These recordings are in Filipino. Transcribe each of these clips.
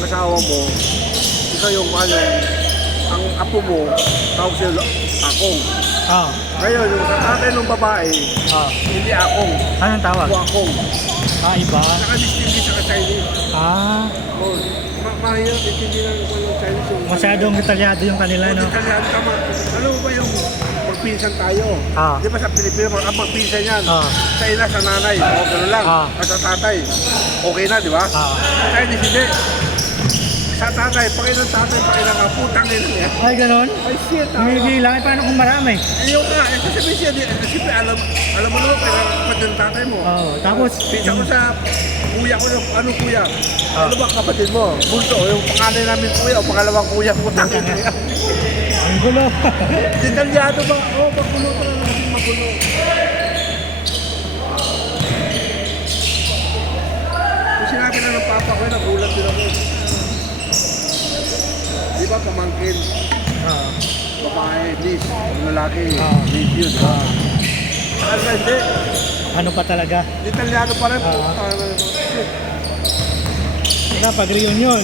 asawa mo, ikaw yung ano, ang apo mo, tawag sila akong. Ah, Ngayon, yung sa tatay ng babae, hindi akong, anong tawag? akong. Iba. Nakadistingi sa Chinese. Ah, Oh, mahirap intindi ng Chinese yung... masyadong detalyado yung kanila, no? Detalyado tama. Alam mo ba yung magpinsan tayo? Di ba sa Pilipinas, magpinsan yan. Sa ina, sa nanay, o gano'n lang. Sa tatay, okay na, di ba? Sa Chinese, hindi. Sa tatay, pag ilang tatay, pag ilang putang nila yan. Ay, ganon? Ay, shit. Hindi lang. Paano kung marami? Ayaw nga, sasabihin siya, siyempre alam mo naman, kapatid ng tatay mo. Tapos, Pinsan ko sa kuya ko, ano kuya? Ano ba kapatid mo? Bunso, yung pangalan namin kuya, o pangalawang kuya ko. ang gulo. Detalyado ba? Oo, magulo ka na natin, magulo. Kung sinabi na ng papa ko, nagulat din ako. Di ba pamangkin? Babae, Liz, lalaki, Liz yun, di ba? Ano ba, hindi? Ano pa talaga? Detalyado pa rin po. Kaya pag reunion,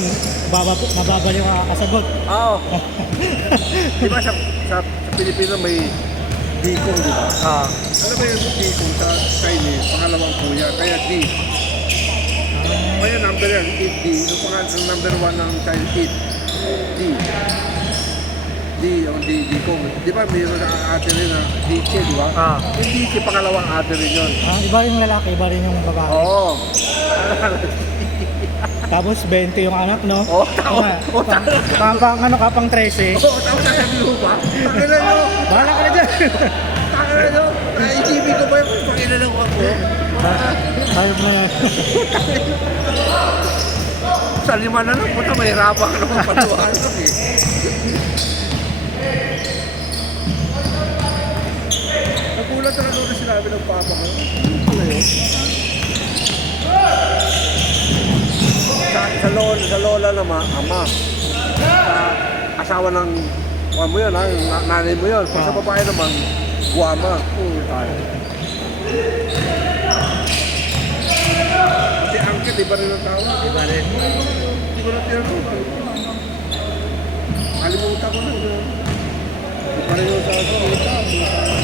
mababaliw ka kasagot. Oo. Di ba sa Pilipino may dikong, di ba? Ano ba yung dikong sa Chinese? Pangalawang kuya, kaya D. Kaya number yan, D. Yung pangalang number 1 ng Chinese, D. D, yung dikong. Di ba mayroon na ate rin na Diche, di ba? Yung Diche, pangalawang ate rin yun. Iba yung lalaki, iba rin yung babae. Oo. Tapos 20 yung anak, no? Oo, tama. Pang ano ka, pang 13. Oo, tapos sasabi mo ba? Pakila nyo. Bahala ka na dyan. Pakila nyo. Naisipin ko ba yung pakila ng ako? Sabi mo na. Sa lima na lang, puta, mahirapan ka naman patuwanan eh. Nagulat talaga na sinabi ng papa ko. Ano yun? Sa lola naman, ama. Asawa ng mo yun, nanay mo yun. Pag sa babae naman, guwama. Kasi angkit, iba rin ang tawag. Iba rin. Hindi ko na tinatawag. Kalimutan ko na. Iba rin yung tawag.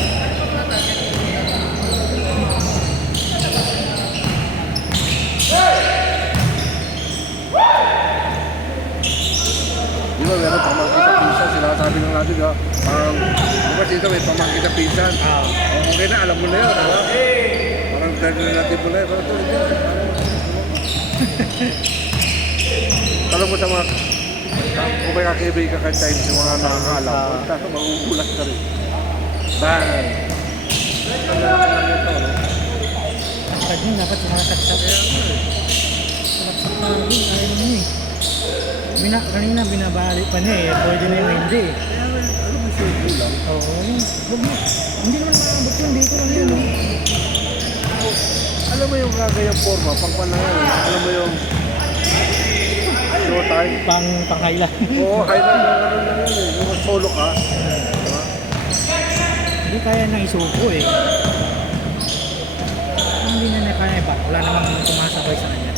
Di ba meron pamangkin sa pinsan, sinasabi lang natin, di ba? Parang, diba dito may pamangkin sa pinsan. Okay na, alam mo na yun, di ba? Parang dahil na natin mo na yun. Parang tuloy yun. Tanong mo sa mga, kung may kakibig ka kay Chinese, yung mga nakakaalam, magugulat ka rin. Bang! Ang lalaki lang ito, no? Pag yun, dapat sumaksak. Sumaksak na rin, ayaw mo eh. Kanina binabalik pa niya eh, pwede na yung hindi. Kaya alam mo siya yung lang. Oo, hindi naman makakabot yun, dito lang yun. Alam mo yung gagayang forma, pang panangan, alam mo yung showtime. Pang-highlight. Oo, highlight lang ganun lang yun eh. Yung solo ka. Diba? Hindi kaya na isuko eh. Hindi na kaya ba? Wala namang sumasabay sa kanya.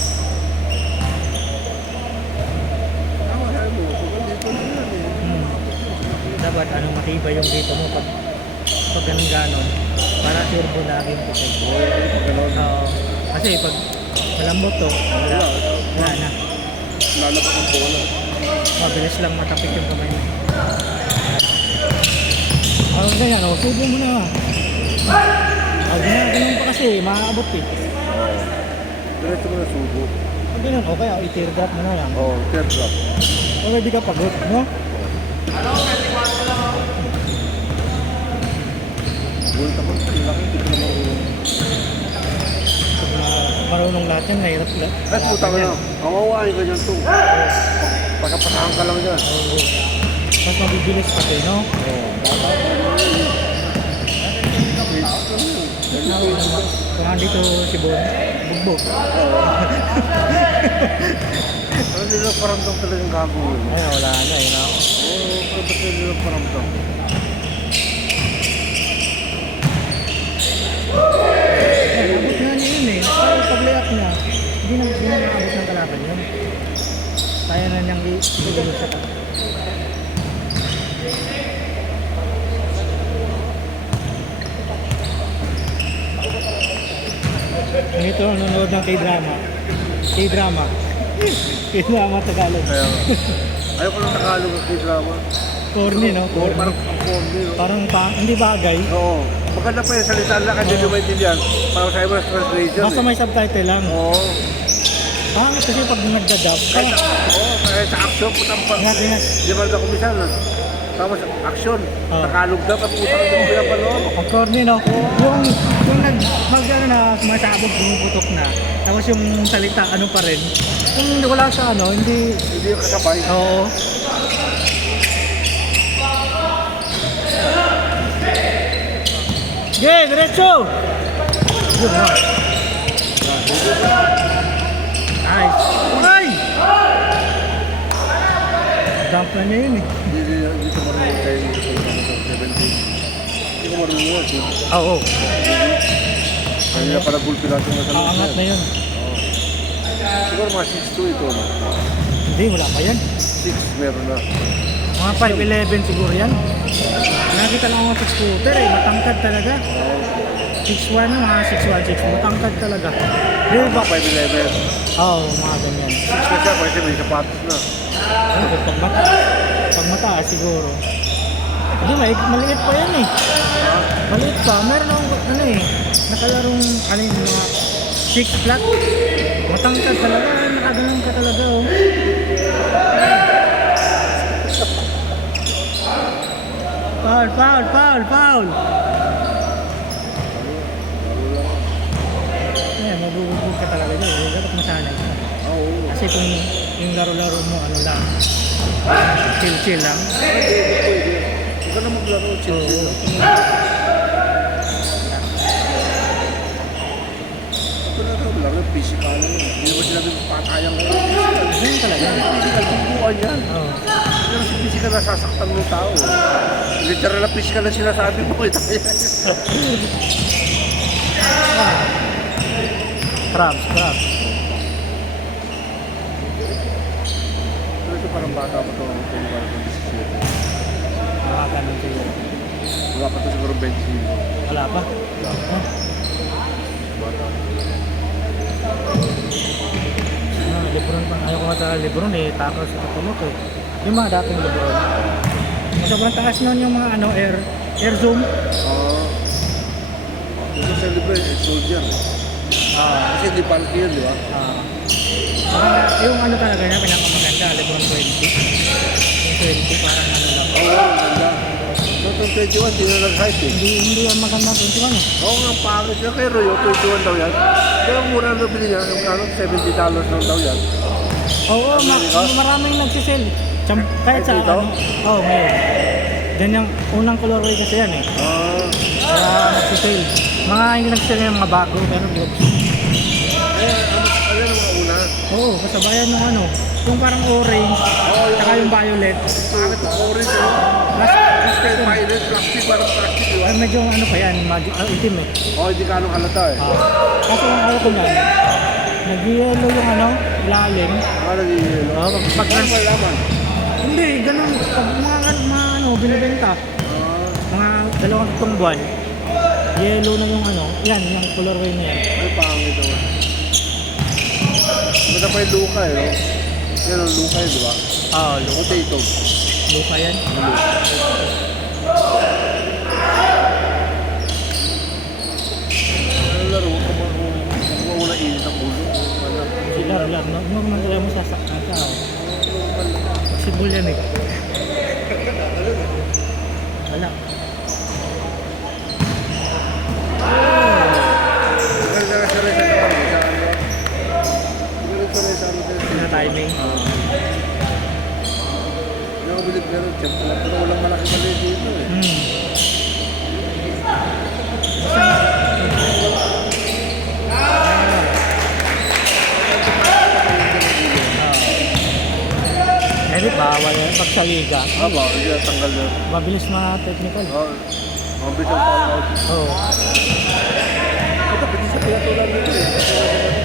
Tama, sabi mo, kung dito na yan eh. Dapat matibay yung dito mo pag ganun ganon. Para turbo lagi yung puti. Oo. Kasi pag malambot to, wala na. Lalabas ang bola. Mabilis lang matapik yung kamay mo. Ganyan, subo mo na. Ganun pa kasi, maaabot eh. Diretso mo na subo. Pag ganun, okay, i-tear drop mo na lang. Oo, tear drop. Okay, di ka pagod, no? Bulta mo, laki, hindi ko naman Pag marunong lahat yan, mahirap lang. ay, puta ka na. Kawawain ka dyan to. Pagkapasahan ka lang dyan. Mas mabibilis pati, no? Oo. Kung andito si Bugbog. Pero hindi na paramdam talagang gagawin. Ay, wala na eh, no? Oo, pero ba't hindi na paramdam? Abot nga niya yun eh. Parang pag-layout niya, hindi na nakabot ng kalaban yun. Kaya na niyang i-siguro sa ka. Ito, nanonood ng K-drama. K-drama. K-drama Tagalog. Kaya, ayoko lang Tagalog ng drama. Corny, no? Oo, parang corny, no? Parang hindi bagay. Oo. Maganda pa yung salita lang, hindi nyo maintindihan. Parang sa ibang translation. Basta may subtitle lang. Oo. Kasi pag nagdadab, Kahit sa action, putang pa. ingat. Di ba na kumisan, no? Tapos action, Oo. Tagalog daw, at putang hindi mo pinapanood. Ang corny, no? Yung mag-ano na, sumasabog, bumuputok na. Tapos yung salita, ano pa rin. Kung wala siya, hindi... Hindi yung kasabay. Oo. Sige, diretso! Yun na. Nice. Ay! Dump na niya yun eh. Hindi ko marunong kayo 17. Hindi ko marunong yun. Oo. Kaya para gulpi natin na sa Aangat na yun. Siguro mga 6'2 ito, no? Hindi, wala pa yan. 6 meron na. Mga 5'11 siguro yan. Nakita lang ako sa scooter eh. Matangkad talaga. 6'1 na, mga 6'1, 6'2. Matangkad talaga. Di ba? 5'11. Oo, mga ganyan. 6 na siya, kasi may sapatos na. Ano, pag mataas siguro. Hindi, maliit pa yan eh. Maliit pa. Meron akong nakalarong mga 6 flat. Matangkad talaga. Nakagalang ka talaga oh. Foul! Ayan, mabubugbog ka talaga dyan. Dapat masanay ka. Oo. Kasi kung yung laro-laro mo, lang, chill lang. Huwag ka na maglaro, chill. Ito na ito, laro, physical. Hindi naman sinabi patayan kayo. Ganyan talaga. Physical, tumbukan yan. Oo. Pero si physical nasasaktan ng tao. Literal na physical na sinasabi mo. Crabs. Pero ito parang bata pa ito. Parang 17. Mga ganun siguro. Wala pa ito siguro 20. Wala pa? Bata. Lebron pa. Ayaw ko nga sa Lebron eh. Takas sa katulog eh. Yung mga dating Lebron. Sobrang taas nun yung mga air zoom. Ito celebrate, soldier. Kasi di palki yun, di ba? Yung talaga niya, pinakamaganda, Lebron 20. Yung 20, parang lang. Oo, maganda. Noong 21, di na nag-hype eh. Hindi yan maganda 21 eh. Oo nga, pangit niya kay Royo, 21 daw yan. Kaya ang mura na bili niya, yung $70 lang daw yan. Oo, maraming nagsisell. Kahit sa dito? ngayon. Yan yung unang colorway kasi yan eh. Kaya nagsisell. Mga hindi nagsisell yung mga bago, pero gloves. Ano yung mga una? Oo, kasabayan yung yung parang orange, saka yung violet. Pangit ang orange, oh. Plastic violet, plastic, parang plastic, di ba? Medyo pa yan, itim eh. Oo, hindi ka halata eh. Kasi yung ko yan, nag-yellow yung ilalim. Nag-yellow. Pag Ano may laman? hindi, ganun. Pag mga binibenta, mga 2 buwan, yellow na yung yan, yung colorway na yan. Ay, pangit naman. Maganda pa yung luka eh, no? Yan ang luka eh, di ba? Potato. Luka yan. Ano laro? Kung mawala init ang ulo. Laro. Normal talaga mo sasaktan ka. Possible yan eh. Wala. Sa timing. Hindi ako bilib pero check lang. Pero walang malaki mali dito eh. Bawal yan pag sa liga. Hindi na tanggal na. Mabilis na technical. Mabilis ang fall out. Oo. Ito, pwede sa pinatulan dito eh.